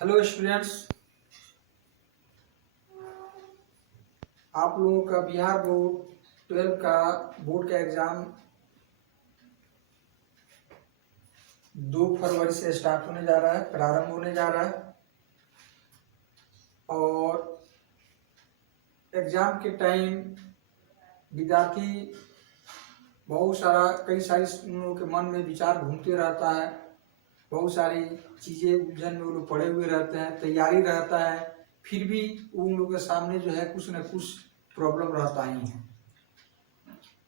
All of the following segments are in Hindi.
Hello students. आप लोगों का बिहार बोर्ड 12 का बोर्ड का एग्ज़ाम 2 फरवरी से स्टार्ट होने जा रहा है, प्रारंभ होने जा रहा है। और एग्ज़ाम के टाइम विद्यार्थी कई सारी उन लोगों के मन में विचार घूमते रहता है, बहुत सारी चीज़ें उलझन में वो लोग पड़े हुए रहते हैं, तैयारी रहता है, फिर भी उन लोगों के सामने जो है कुछ न कुछ प्रॉब्लम रहता ही है।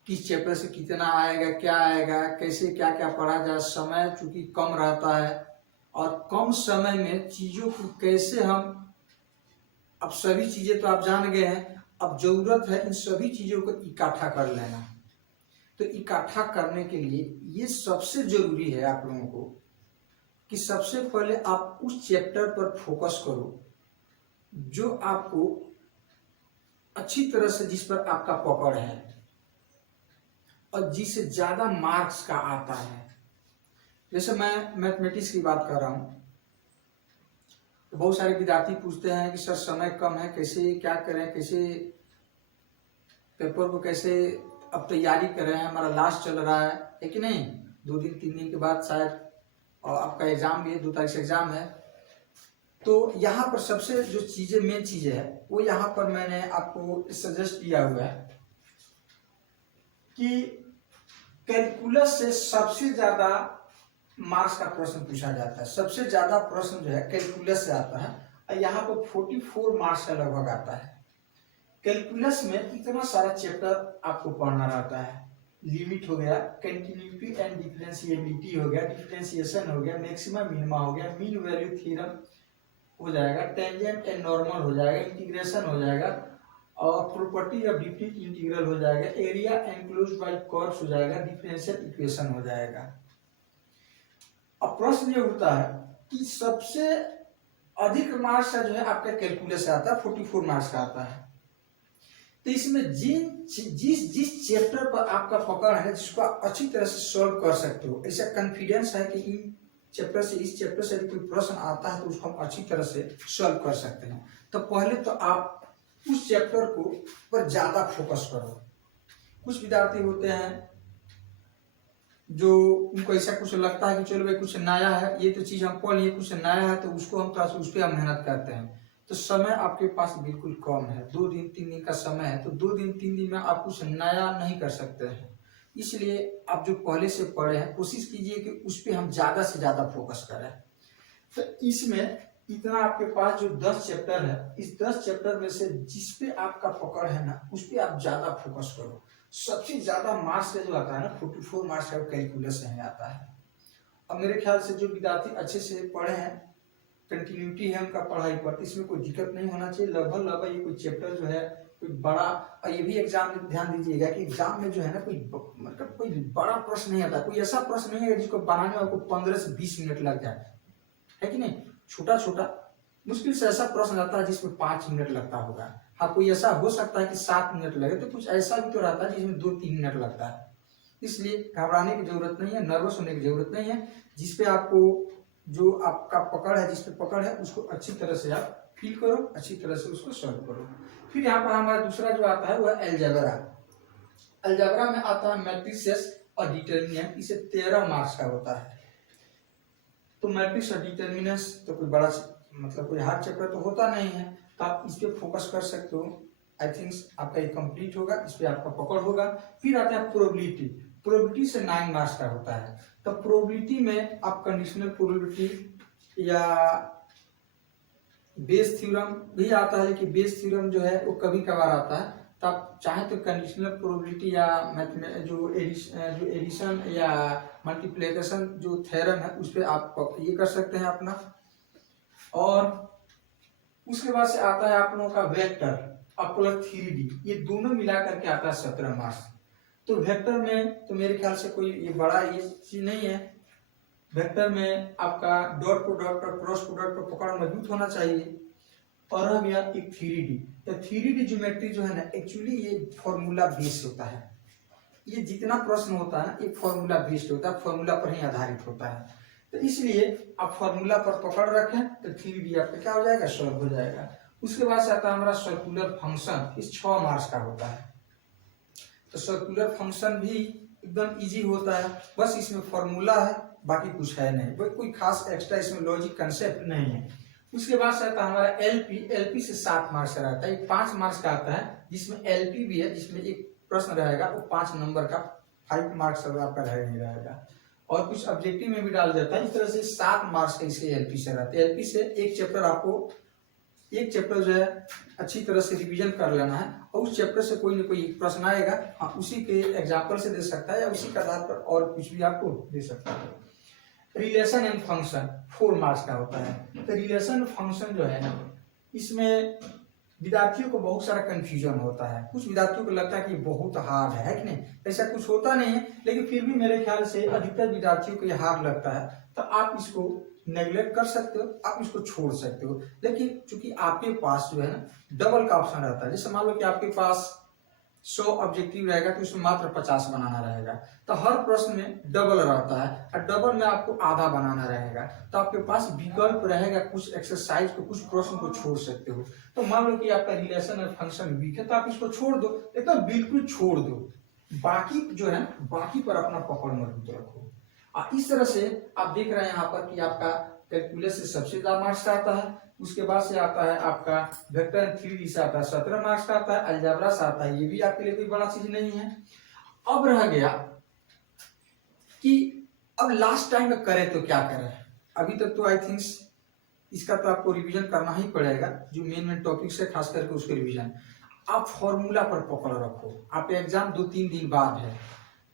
किस चैप्टर से कितना आएगा, क्या आएगा, कैसे क्या क्या पढ़ा जाए। समय चूंकि कम रहता है और कम समय में चीज़ों को कैसे हम, अब सभी चीज़ें तो आप जान गए हैं, अब जरूरत है इन सभी चीज़ों को इकट्ठा कर लेना। तो इकट्ठा करने के लिए ये सबसे जरूरी है आप लोगों को कि सबसे पहले आप उस चैप्टर पर फोकस करो जो आपको अच्छी तरह से, जिस पर आपका पकड़ है और जिससे ज्यादा मार्क्स का आता है। जैसे मैं मैथमेटिक्स की बात कर रहा हूँ तो बहुत सारे विद्यार्थी पूछते हैं कि सर समय कम है, कैसे क्या करें, कैसे पेपर को कैसे अब तैयारी कर रहे हैं, हमारा लास्ट चल रहा है कि नहीं, 2 दिन 3 दिन के बाद शायद और आपका एग्जाम भी है, 2 तारीख से एग्जाम है। तो यहाँ पर सबसे जो चीजें, मेन चीजें है वो यहाँ पर मैंने आपको सजेस्ट किया हुआ है कि कैलकुलस से सबसे ज्यादा मार्क्स का प्रश्न पूछा जाता है। सबसे ज्यादा प्रश्न जो है कैलकुलस से आता है और यहाँ पर 44 मार्क्स का लगभग आता है। कैलकुलस में इतना सारा चैप्टर आपको पढ़ना रहता है। लिमिट हो गया, कंटिन्यूटी एंड डिफरेंशिएबिलिटी हो गया, डिफरेंशिएशन हो गया, मैक्सिमम मिनिमा हो गया, मीन वैल्यू थ्योरम हो जाएगा, टेंजेंट एंड नॉर्मल हो जाएगा, इंटीग्रेशन हो जाएगा और प्रॉपर्टी ऑफ डिफिनिट इंटीग्रल हो जाएगा, एरिया एनक्लोज्ड बाय कर्व्स हो जाएगा, डिफरेंशियल इक्वेशन हो जाएगा। अब प्रश्न ये उठता है कि सबसे अधिक मार्क्स का जो है आपका कैलकुलस से आता है, 44 मार्क्स का आता है। तो इसमें जिस चैप्टर पर आपका पकड़ है, जिसको आप अच्छी तरह से सॉल्व कर सकते हो, ऐसा कॉन्फिडेंस है कि इन चैप्टर से, इस चैप्टर से यदि कोई प्रश्न आता है तो उसको हम अच्छी तरह से सॉल्व कर सकते हैं। तो पहले तो आप उस चैप्टर को पर ज्यादा फोकस करो। कुछ विद्यार्थी होते हैं जो उनको ऐसा कुछ लगता है कि चलो भाई कुछ नया है, ये तो चीज हम पढ़ लिए, कुछ नया है तो उसको हम थोड़ा सा उस पर हम मेहनत करते हैं। तो समय आपके पास बिल्कुल कम है, 2 दिन 3 दिन का समय है, तो 2 दिन 3 दिन में आप कुछ नया नहीं कर सकते हैं। इसलिए आप जो पहले से पढ़े हैं कोशिश कीजिए कि उस पर हम ज्यादा से ज्यादा फोकस करें। तो इसमें इतना आपके पास जो 10 चैप्टर है, इस 10 चैप्टर में से जिस पे आपका पकड़ है ना, उस पे आप ज्यादा फोकस करो। सबसे ज्यादा मार्क्स का जो आता है ना, 44 मार्क्स का कैलकुलस में आता है। अब मेरे ख्याल से जो विद्यार्थी अच्छे से पढ़े हैं, कंटिन्यूटी है उनका पढ़ाई पर, इसमें कोई दिक्कत नहीं होना चाहिए। लगभग ये कोई चैप्टर जो है कोई बड़ा, और ये भी एग्जाम में ध्यान दीजिएगा कि एग्जाम में जो है ना कोई मतलब कोई बड़ा प्रश्न नहीं आता, कोई ऐसा प्रश्न नहीं है जिसको बनाने में आपको 15 से 20 मिनट लग जाए, है कि नहीं। छोटा छोटा मुश्किल से ऐसा प्रश्न आता है जिसमें 5 मिनट लगता होगा। हाँ, कोई ऐसा हो सकता है कि 7 मिनट लगे, तो कुछ ऐसा भी तो रहता है जिसमें 2-3 मिनट लगता है। इसलिए घबराने की जरूरत नहीं है, नर्वस होने की जरूरत नहीं है। जिसपे आपको, जो आपका पकड़ है, जिसपे पकड़ है उसको अच्छी तरह से आप फील करो, अच्छी तरह से उसको सॉल्व करो। फिर यहाँ पर हमारा दूसरा जो आता है वह एलजेब्रा। एलजेब्रा में आता है मैट्रिसेस और डिटर्मिनेंट, इसे 13 मार्क्स का होता है। तो मैट्रिक्स और डिटर्मिनेंट्स तो कोई बड़ा मतलब कोई हार्ड चैप्टर तो होता नहीं है, तो आप इस पे फोकस कर सकते हो। आई थिंक आपका ये कंप्लीट होगा, इस पे आपका पकड़ होगा। फिर आता है प्रोबेबिलिटी। प्रोबेबिलिटी से 9 मार्क्स का होता है। तो प्रोबेबिलिटी में आप कंडीशनल प्रोबेबिलिटी या बेस थ्योरम भी आता है, कि बेस थ्योरम जो है वो कभी कभार आता है। तो आप चाहे तो कंडीशनल प्रोबेबिलिटी या जो एडिशन या मल्टीप्लिकेशन जो थ्योरम है उस पर आप ये कर सकते हैं अपना। और उसके बाद से आता है आप लोगों का वेक्टर और प्लस 3D, ये दोनों मिला करके आता है 17 मार्क्स। तो वेक्टर में तो मेरे ख्याल से कोई ये बड़ा ये चीज नहीं है। वेक्टर में आपका डॉट प्रोडक्ट और क्रॉस प्रोडक्ट पर पकड़ मजबूत होना चाहिए। और अब यह एक 3D, तो 3D ज्योमेट्री जो है ना, एक्चुअली ये फॉर्मूला बेस्ड होता है। ये जितना प्रश्न होता है ना, ये फॉर्मूला बेस्ड होता है, फॉर्मूला पर ही आधारित होता है। तो इसलिए आप फॉर्मूला पर पकड़ रखें तो 3D आपका क्या हो जाएगा, सॉल्व हो जाएगा। उसके बाद से आता है हमारा सर्कुलर फंक्शन, इस 6 मार्क्स का होता है। तो सर्कुलर फंक्शन भी एकदम इजी होता है, बस इसमें फॉर्मूला है, बाकी कुछ है नहीं, कोई खास एक्स्ट्रा इसमें लॉजिक कंसेप्ट नहीं है। उसके बाद से आता है हमारा एलपी। एलपी से 7 मार्क्स का रहता है, 5 मार्क्स का आता है, जिसमें एलपी भी है, जिसमें एक प्रश्न रहेगा वो 5 नंबर का 5 मार्क्स आपका रहेगा, और कुछ ऑब्जेक्टिव में भी डाल देता है। इस तरह से 7 मार्क्स का इसके एलपी से रहता है। एलपी से एक चैप्टर जो है अच्छी तरह से रिवीजन कर लेना है, और उस चैप्टर से कोई ना कोई प्रश्न आएगा, हाँ उसी के एग्जाम्पल से दे सकता है या उसी के आधार पर और कुछ भी आपको दे सकता है। रिलेशन एंड फंक्शन 4 मार्क्स का होता है। तो रिलेशन फंक्शन जो है ना, इसमें विद्यार्थियों को बहुत सारा कंफ्यूजन होता है। कुछ विद्यार्थियों को लगता है कि बहुत हार्ड है कि नहीं, ऐसा कुछ होता नहीं है, लेकिन फिर भी मेरे ख्याल से अधिकतर विद्यार्थियों को यह हार्ड लगता है। तो आप इसको नेग्लेक्ट कर सकते हो, आप इसको छोड़ सकते हो, लेकिन चूंकि आपके पास जो है ना डबल का ऑप्शन रहता है। जैसे मान लो कि आपके पास 100 ऑब्जेक्टिव रहेगा तो उसमें मात्र 50 बनाना रहेगा, तो हर प्रश्न में डबल रहता है, और डबल में आपको आधा बनाना रहेगा। तो आपके पास विकल्प रहेगा, कुछ एक्सरसाइज को, कुछ प्रश्न को छोड़ सकते हो। तो मान लो कि आपका रिलेशन और फंक्शन वीक है, तो आप इसको छोड़ दो, एकदम बिल्कुल छोड़ दो। बाकी जो है बाकी पर अपना पकड़ मजबूत रखो। इस तरह से आप देख रहे हैं यहाँ पर कि आपका कैलकुलस से सबसे ज्यादा मार्क्स का आता है। उसके बाद से आता है आपका वेक्टर एंड 3D से आता है 17 मार्क्स का आता है। अलजेब्रा से आता है, ये भी आपके लिए कोई बड़ा चीज नहीं है। अब रह गया कि अब लास्ट टाइम में करें तो क्या करें। अभी तक तो आई थिंक इसका तो आपको रिवीजन करना ही पड़ेगा, जो मेन टॉपिक से खास करके उसके रिवीजन। आप फॉर्मूला पर पकड़ रखो, आप एग्जाम 2-3 दिन बाद है,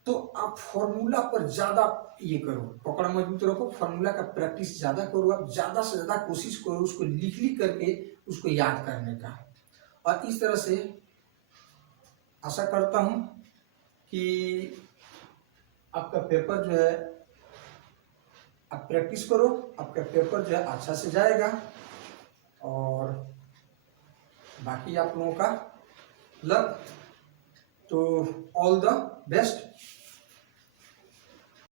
तो आप फॉर्मूला पर ज्यादा ये करो, पकड़ मजबूत रखो, फॉर्मूला का प्रैक्टिस ज्यादा करो, आप ज्यादा से ज्यादा कोशिश करो उसको लिख करके उसको याद करने का। और इस तरह से आशा करता हूं कि आपका पेपर जो है आप प्रैक्टिस करो, आपका पेपर जो है अच्छा से जाएगा, और बाकी आप लोगों का लक। तो ऑल द बेस्ट।